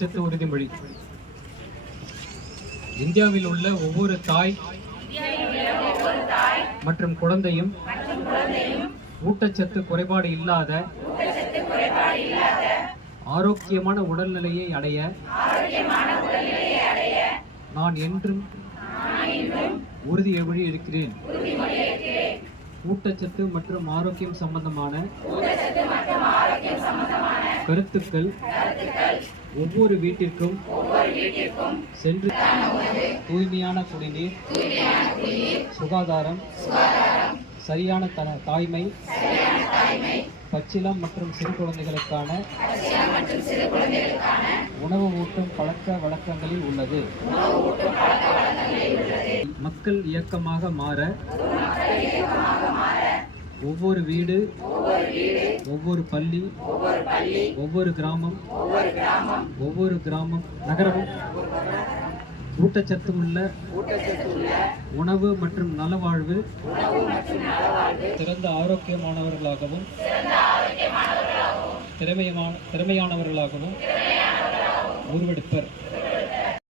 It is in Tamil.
சத்து உறுதிமொழி. இந்தியாவில் உள்ள ஒவ்வொரு தாய் மற்றும் குழந்தையும் ஊட்டச்சத்து குறைபாடு இல்லாத ஆரோக்கியமான உடல்நிலையை அடைய நான் என்றும் உறுதியொழி இருக்கிறேன். ஊட்டச்சத்து மற்றும் ஆரோக்கியம் சம்பந்தமான கருத்துக்கள் ஒவ்வொரு வீட்டிற்கும் சென்று தூய்மையான குடிநீர் சுகாதாரம் சரியான த- தாய்மை பச்சிலம் மற்றும் சிறு குழந்தைகளுக்கான உணவு ஊட்டும் பழக்க வழக்கங்களில் உள்ளது. மக்கள் இயக்கமாக மாற ஒவ்வொரு வீடு ஒவ்வொரு பள்ளி ஒவ்வொரு கிராமம் ஒவ்வொரு கிராமம் நகரமும் ஊட்டச்சத்துள்ள உணவு மற்றும் நலவாழ்வு சிறந்த ஆரோக்கியமானவர்களாகவும் திறமையமான திறமையானவர்களாகவும் உருவெடுப்பர்.